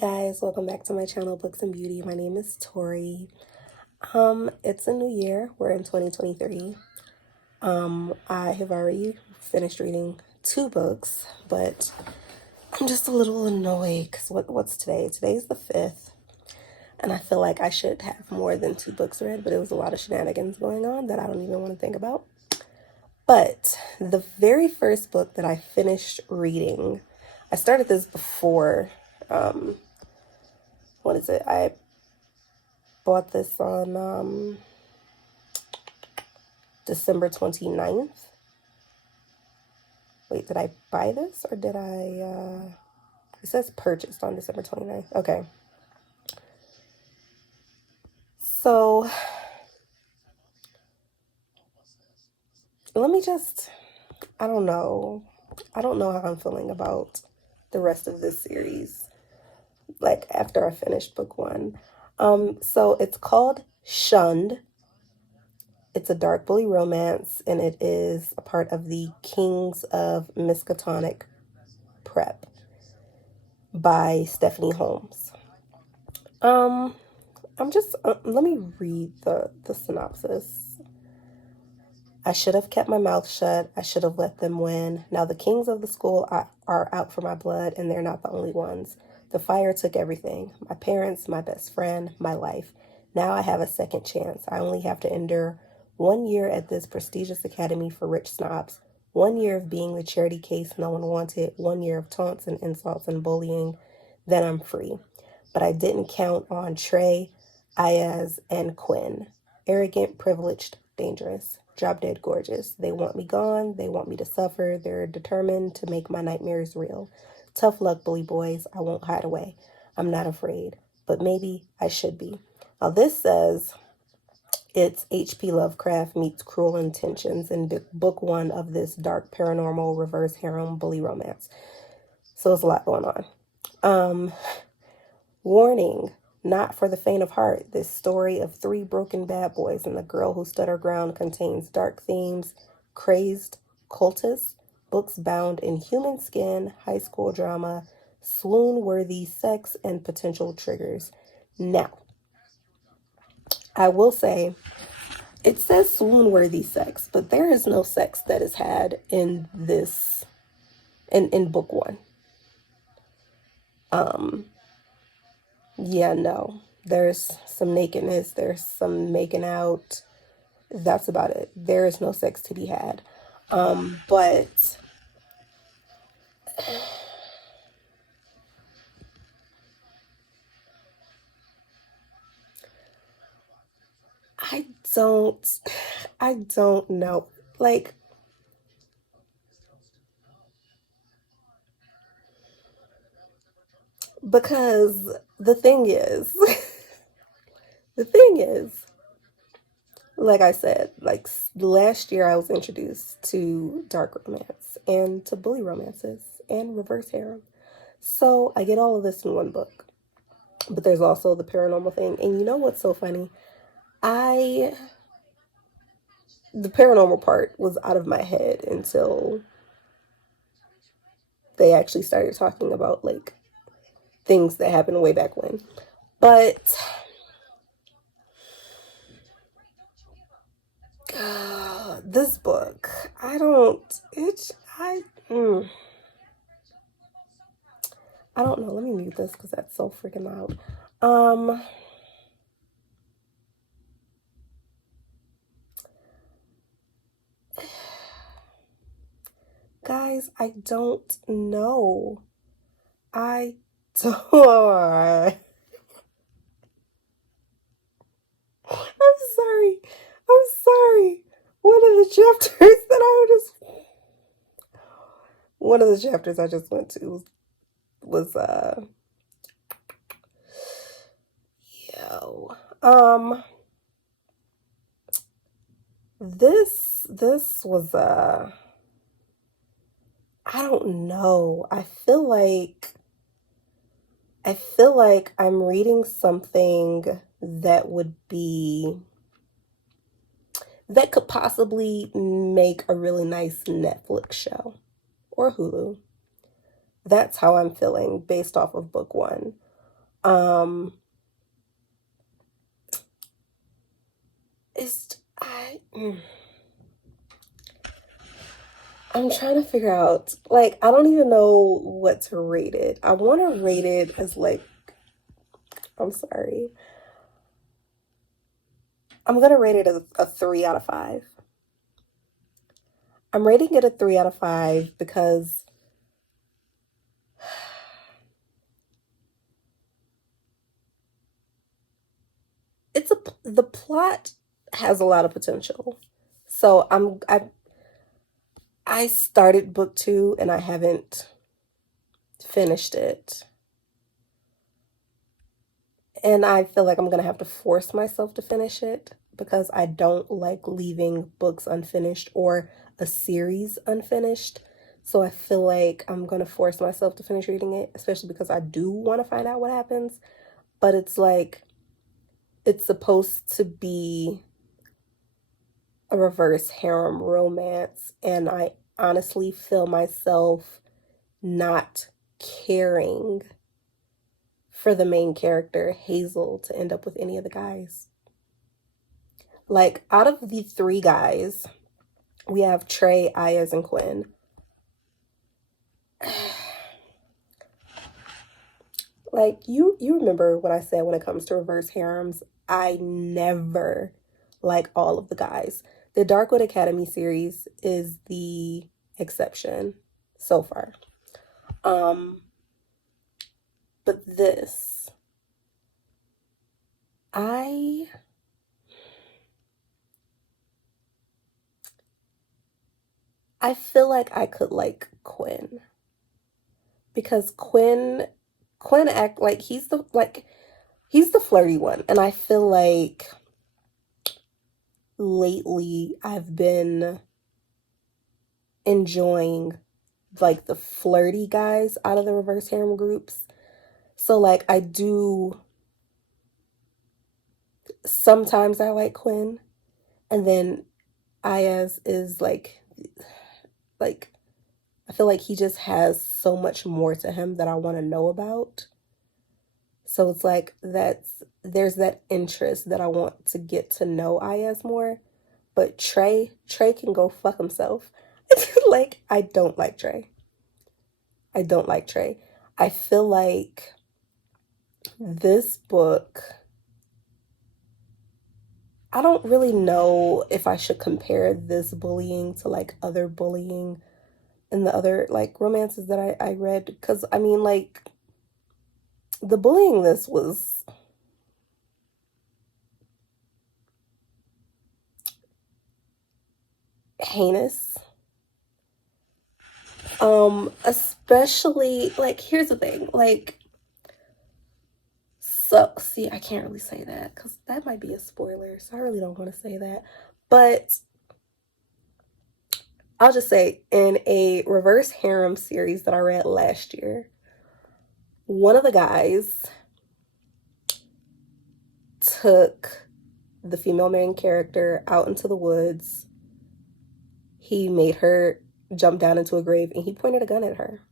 Guys, welcome back to my channel, Books and Beauty. My name is Tori. It's a new year. We're in 2023. I have already finished reading 2 books, but I'm just a little annoyed because what's today? Today's the 5th, and I feel like I should have more than 2 books read, but it was a lot of shenanigans going on that I don't even want to think about. But the very first book that I finished reading, I started this before, what is it? I bought this on December 29th. Wait, did I buy this or did I, it says purchased on December 29th. Okay. So, let me just, I don't know how I'm feeling about the rest of this series, like after I finished book 1. So it's called Shunned. It's a dark bully romance, and it is a part of the Kings of Miskatonic Prep by Steffanie Holmes. Let me read the synopsis. I should have kept my mouth shut. I should have let them win. Now the kings of the school are out for my blood, and they're not the only ones. The fire took everything. My parents, my best friend, my life. Now I have a second chance. I only have to endure 1 year at this prestigious academy for rich snobs. 1 year of being the charity case no one wanted. 1 year of taunts and insults and bullying. Then I'm free. But I didn't count on Trey, Ayaz, and Quinn. Arrogant, privileged, dangerous. Drop dead gorgeous. They want me gone. They want me to suffer. They're determined to make my nightmares real. Tough luck, bully boys. I won't hide away. I'm not afraid. But maybe I should be. Now this says it's H.P. Lovecraft meets Cruel Intentions in book 1 of this dark paranormal reverse harem bully romance. So there's a lot going on. Warning. Not for the faint of heart. This story of 3 broken bad boys and the girl who stood her ground contains dark themes, crazed cultists, books bound in human skin, high school drama, swoon-worthy sex, and potential triggers. Now, I will say, it says swoon-worthy sex, but there is no sex that is had in this, in book 1. Yeah, no. There's some nakedness. There's some making out. That's about it. There is no sex to be had. But I don't know. Like, because the thing is, the thing is, like I said, like last year I was introduced to dark romance and to bully romances and reverse harem. So I get all of this in one book. But there's also the paranormal thing. And you know what's so funny? The paranormal part was out of my head until they actually started talking about like things that happened way back when. But this book, I don't know. Let me mute this because that's so freaking loud. Guys, I don't know. I don't. I'm sorry. I'm sorry. One of the chapters I just went to was this was I don't know. I feel like I'm reading something that could possibly make a really nice Netflix show or Hulu. That's how I'm feeling based off of book 1. Um, it's I'm trying to figure out, like, I don't even know what to rate it. I want to rate it as like, I'm sorry. I'm gonna rate it as a 3 out of 5. I'm rating it a 3 out of 5 because the plot has a lot of potential. So I started book 2 and I haven't finished it. And I feel like I'm gonna have to force myself to finish it because I don't like leaving books unfinished or a series unfinished. So I feel like I'm gonna force myself to finish reading it, especially because I do want to find out what happens. But it's like, it's supposed to be a reverse harem romance, and I honestly feel myself not caring for the main character, Hazel, to end up with any of the guys. Like, out of the 3 guys, we have Trey, Ayaz, and Quinn. Like, you remember what I said when it comes to reverse harems, I never like all of the guys. The Darkwood Academy series is the exception so far. But this, I feel like I could like Quinn because Quinn act like he's the flirty one, and I feel like lately I've been enjoying like the flirty guys out of the reverse harem groups. So like I do sometimes I like Quinn, and then Ayaz is like I feel like he just has so much more to him that I want to know about. So it's like there's that interest that I want to get to know Ayaz more. But Trey can go fuck himself. Like, I don't like Trey. I don't like Trey. I feel like this book, I don't really know if I should compare this bullying to like other bullying in the other like romances that I read. Because I mean, like, the bullying this was heinous. Especially like, here's the thing, like, so see, I can't really say that because that might be a spoiler, so I really don't want to say that. But I'll just say, in a reverse harem series that I read last year, one of the guys took the female main character out into the woods. He made her jump down into a grave and he pointed a gun at her.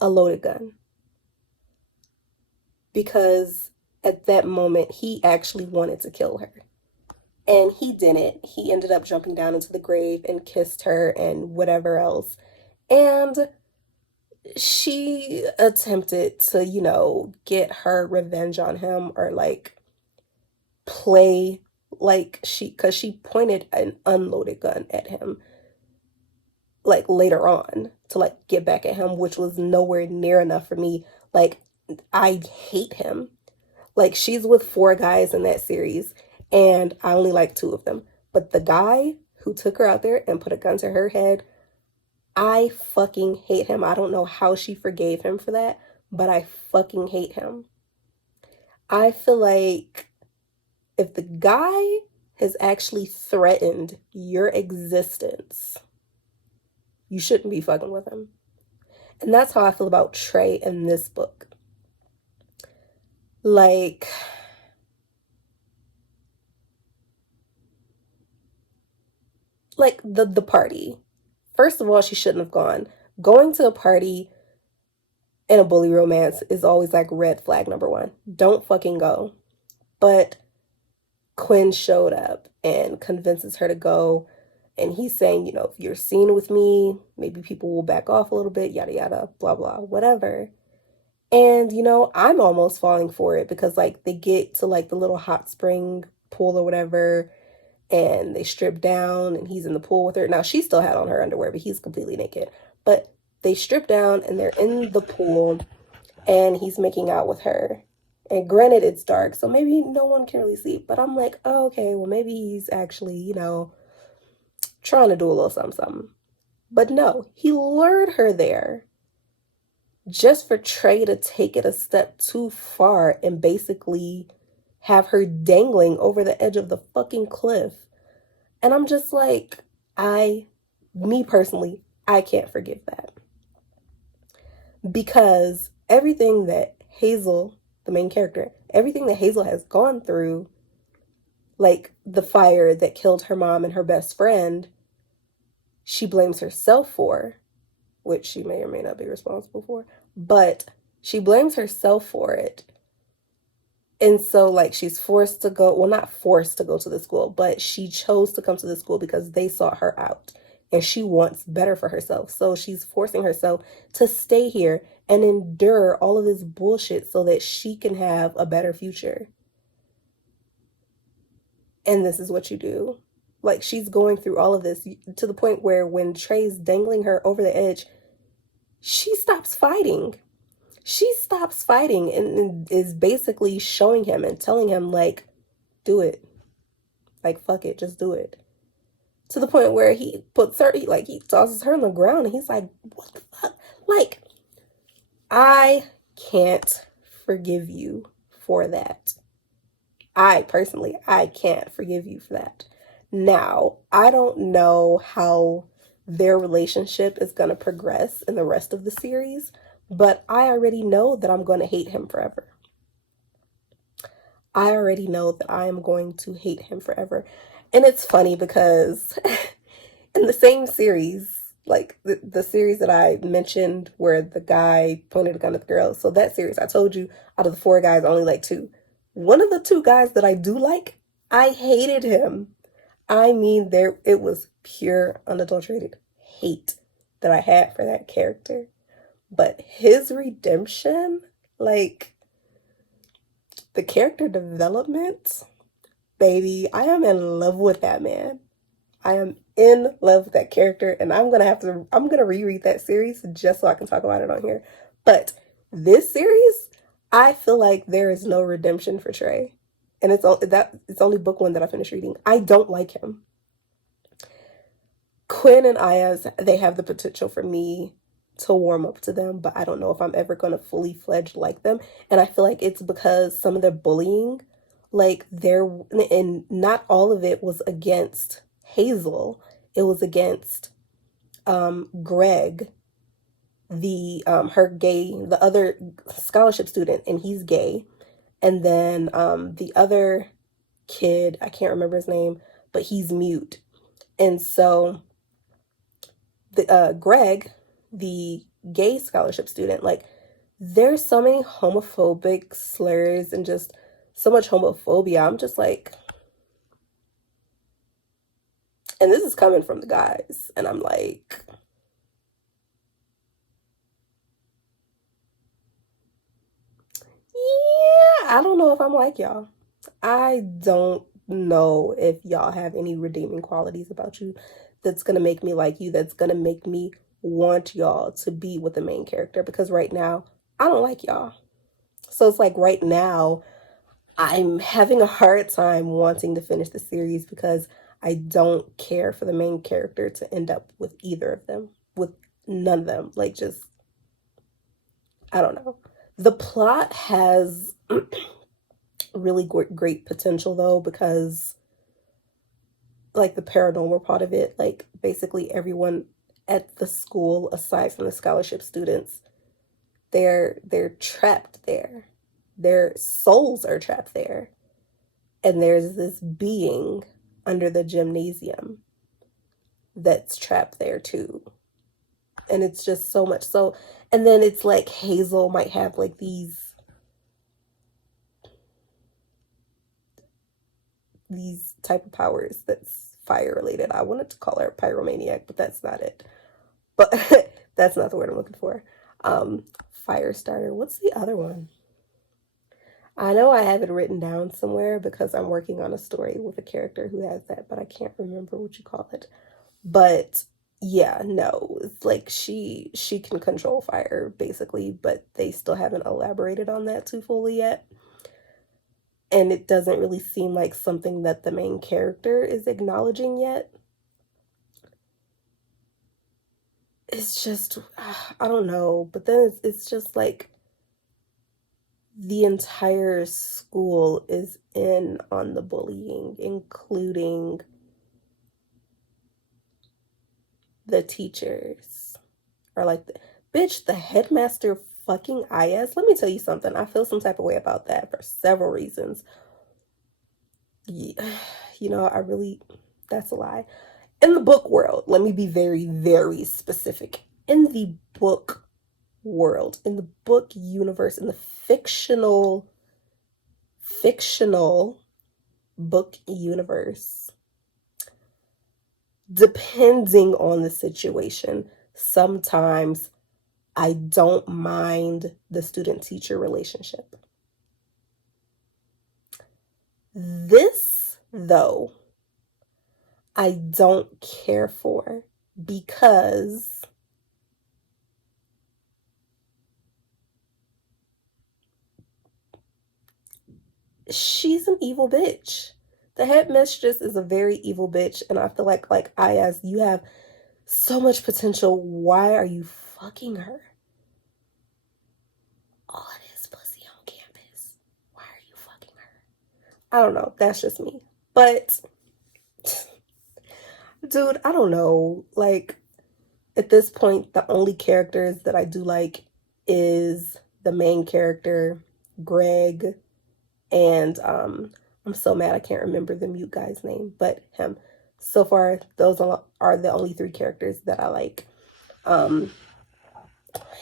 A loaded gun. Because at that moment, he actually wanted to kill her. And he didn't. He ended up jumping down into the grave and kissed her and whatever else. And she attempted to, get her revenge on him, or like play like because she pointed an unloaded gun at him like later on to like get back at him, which was nowhere near enough for me. Like, I hate him. Like, she's with 4 guys in that series, and I only like 2 of them. But the guy who took her out there and put a gun to her head, I fucking hate him. I don't know how she forgave him for that, but I fucking hate him. I feel like if the guy has actually threatened your existence, you shouldn't be fucking with him. And that's how I feel about Trey in this book. Like, the party. First of all, she shouldn't have gone. Going to a party in a bully romance is always like red flag number one. Don't fucking go. But Quinn showed up and convinces her to go. And he's saying, you know, if you're seen with me, maybe people will back off a little bit, yada, yada, blah, blah, whatever. And, you know, I'm almost falling for it because, like, they get to, like, the little hot spring pool or whatever, and they strip down, and he's in the pool with her. Now, she still had on her underwear, but he's completely naked. But they strip down, and they're in the pool, and he's making out with her. And granted, it's dark, so maybe no one can really see. But I'm like, oh, okay, well, maybe he's actually, you know, trying to do a little something, something. But no, he lured her there just for Trey to take it a step too far and basically have her dangling over the edge of the fucking cliff. And I'm just like, me personally, I can't forgive that. Because everything that Hazel, the main character, everything that Hazel has gone through, like the fire that killed her mom and her best friend, she blames herself for, which she may or may not be responsible for, but she blames herself for it. And so, like, she's forced to go, well, not forced to go to the school, but she chose to come to the school because they sought her out and she wants better for herself. So she's forcing herself to stay here and endure all of this bullshit so that she can have a better future. And this is what you do. Like, she's going through all of this to the point where when Trey's dangling her over the edge, she stops fighting. She stops fighting and is basically showing him and telling him, like, do it. Like, fuck it, just do it. To the point where he puts her, he tosses her on the ground and he's like, what the fuck? Like, I can't forgive you for that. I can't forgive you for that. Now, I don't know how their relationship is going to progress in the rest of the series, but I already know that I'm going to hate him forever. I already know that I am going to hate him forever. And it's funny because in the same series, like the series that I mentioned where the guy pointed a gun at the girl, so that series, I told you, out of the 4 guys, I only like 2. One of the 2 guys that I do like, I hated him. I mean, it was pure, unadulterated hate that I had for that character. But his redemption, like, the character development, baby, I am in love with that man. I am in love with that character, and I'm gonna reread that series just so I can talk about it on here. But this series, I feel like there is no redemption for Trey. And it's only book 1 that I finished reading. I don't like him. Quinn and Ayaz, they have the potential for me to warm up to them, but I don't know if I'm ever going to fully fledged like them. And I feel like it's because some of their bullying, like and not all of it was against Hazel. It was against Greg, the other scholarship student, and he's gay. And then the other kid, I can't remember his name, but he's mute. And so Greg, the gay scholarship student, like, there's so many homophobic slurs and just so much homophobia. I'm just like, and this is coming from the guys, and I'm like, yeah, I don't know if I'm like y'all. I don't know if y'all have any redeeming qualities about you that's going to make me like you, that's going to make me want y'all to be with the main character, because right now, I don't like y'all. So it's like right now, I'm having a hard time wanting to finish the series because I don't care for the main character to end up with either of them, with none of them. Like, just, I don't know. The plot has really great potential though, because like the paranormal part of it, like basically everyone at the school, aside from the scholarship students, they're trapped there. Their souls are trapped there. And there's this being under the gymnasium that's trapped there too. And it's just so much so. And then it's like Hazel might have like these type of powers that's fire related. I wanted to call her pyromaniac, but that's not it. But that's not the word I'm looking for. Fire starter. What's the other one? I know I have it written down somewhere because I'm working on a story with a character who has that, but I can't remember what you call it. But yeah, no, it's like she can control fire basically, but they still haven't elaborated on that too fully yet. And it doesn't really seem like something that the main character is acknowledging yet. It's just, I don't know. But then it's just like the entire school is in on the bullying, including the teachers. Or like, bitch, the headmaster fucking Ayaz. Let me tell you something. I feel some type of way about that for several reasons. You know, that's a lie. In the book world, let me be very, very specific. In the book world, in the book universe, in the fictional book universe, depending on the situation, sometimes I don't mind the student-teacher relationship. This, though, I don't care for because she's an evil bitch. The headmistress is a very evil bitch, and I feel like Ayaz, you have so much potential. Why are you fucking her? All it is pussy on campus. Why are you fucking her? I don't know. That's just me. But dude, I don't know. Like, at this point, the only characters that I do like is the main character, Greg, and I'm so mad I can't remember the mute guy's name, but him. So far, those are the only three characters that I like.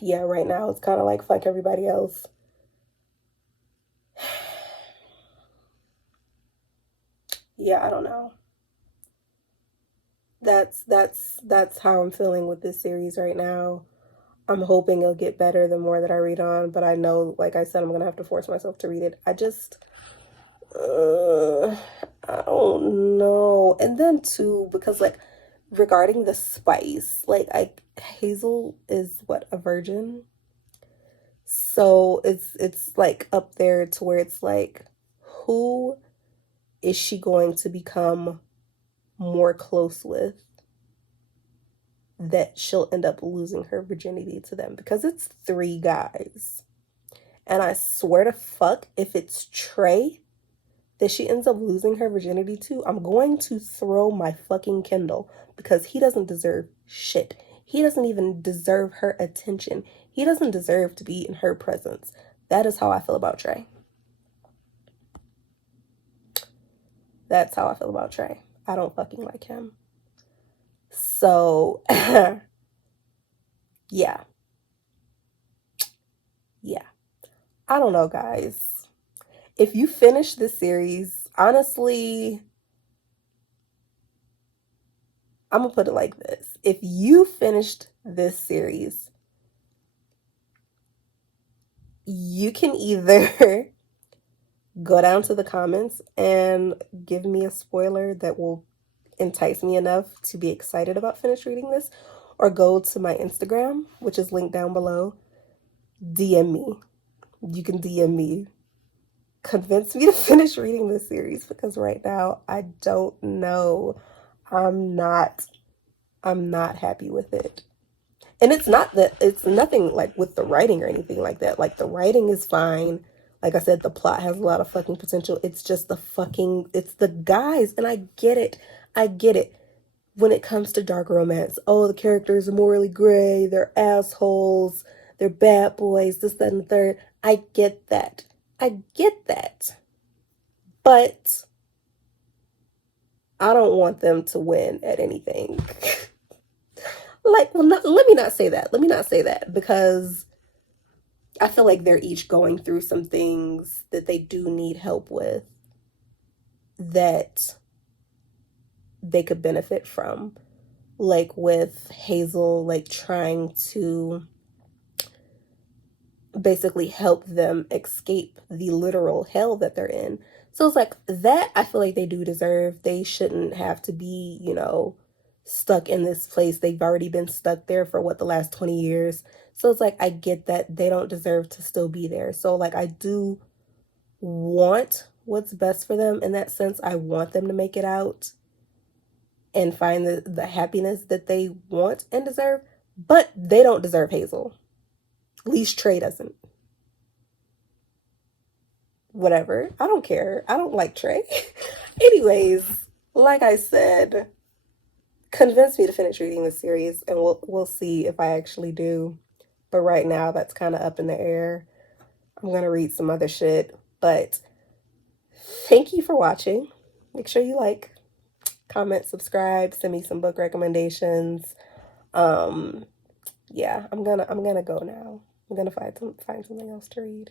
Yeah, right now it's kind of like fuck everybody else. Yeah, I don't know. That's how I'm feeling with this series right now. I'm hoping it'll get better the more that I read on, but I know, like I said, I'm gonna have to force myself to read it. I don't know. And then too, because like regarding the spice, like Hazel is what, a virgin? So it's like up there to where it's like, who is she going to become more close with that she'll end up losing her virginity to them? Because it's three guys. And I swear to fuck, if it's Trey that she ends up losing her virginity to, I'm going to throw my fucking Kindle, because he doesn't deserve shit. He doesn't even deserve her attention. He doesn't deserve to be in her presence. That is how I feel about Trey. That's how I feel about Trey. I don't fucking like him. So, yeah. Yeah. I don't know, guys. If you finish this series, honestly, I'm gonna put it like this. If you finished this series, you can either go down to the comments and give me a spoiler that will entice me enough to be excited about finish reading this, or go to my Instagram, which is linked down below. DM me. You can DM me. Convince me to finish reading this series, because right now I don't know. I'm not happy with it. And it's nothing like with the writing or anything like that. Like, the writing is fine. Like I said, the plot has a lot of fucking potential. It's just it's the guys. And I get it. When it comes to dark romance, oh, the characters are morally gray, they're assholes, they're bad boys, this, that, and the third. I get that. But I don't want them to win at anything. Like, well, let me not say that. Let me not say that, because I feel like they're each going through some things that they do need help with that they could benefit from. Like with Hazel, like trying to basically help them escape the literal hell that they're in. So it's like that I feel like they do deserve. They shouldn't have to be, stuck in this place. They've already been stuck there for what, the last 20 years. So it's like I get that they don't deserve to still be there. So like I do want what's best for them in that sense. I want them to make it out and find the happiness that they want and deserve, but they don't deserve Hazel. At least Trey doesn't. Whatever. I don't care. I don't like Trey. Anyways, like I said, convince me to finish reading the series, and we'll see if I actually do. But right now, that's kind of up in the air. I'm gonna read some other shit. But thank you for watching. Make sure you like, comment, subscribe, send me some book recommendations. Yeah, I'm gonna go now. I'm gonna find something else to read.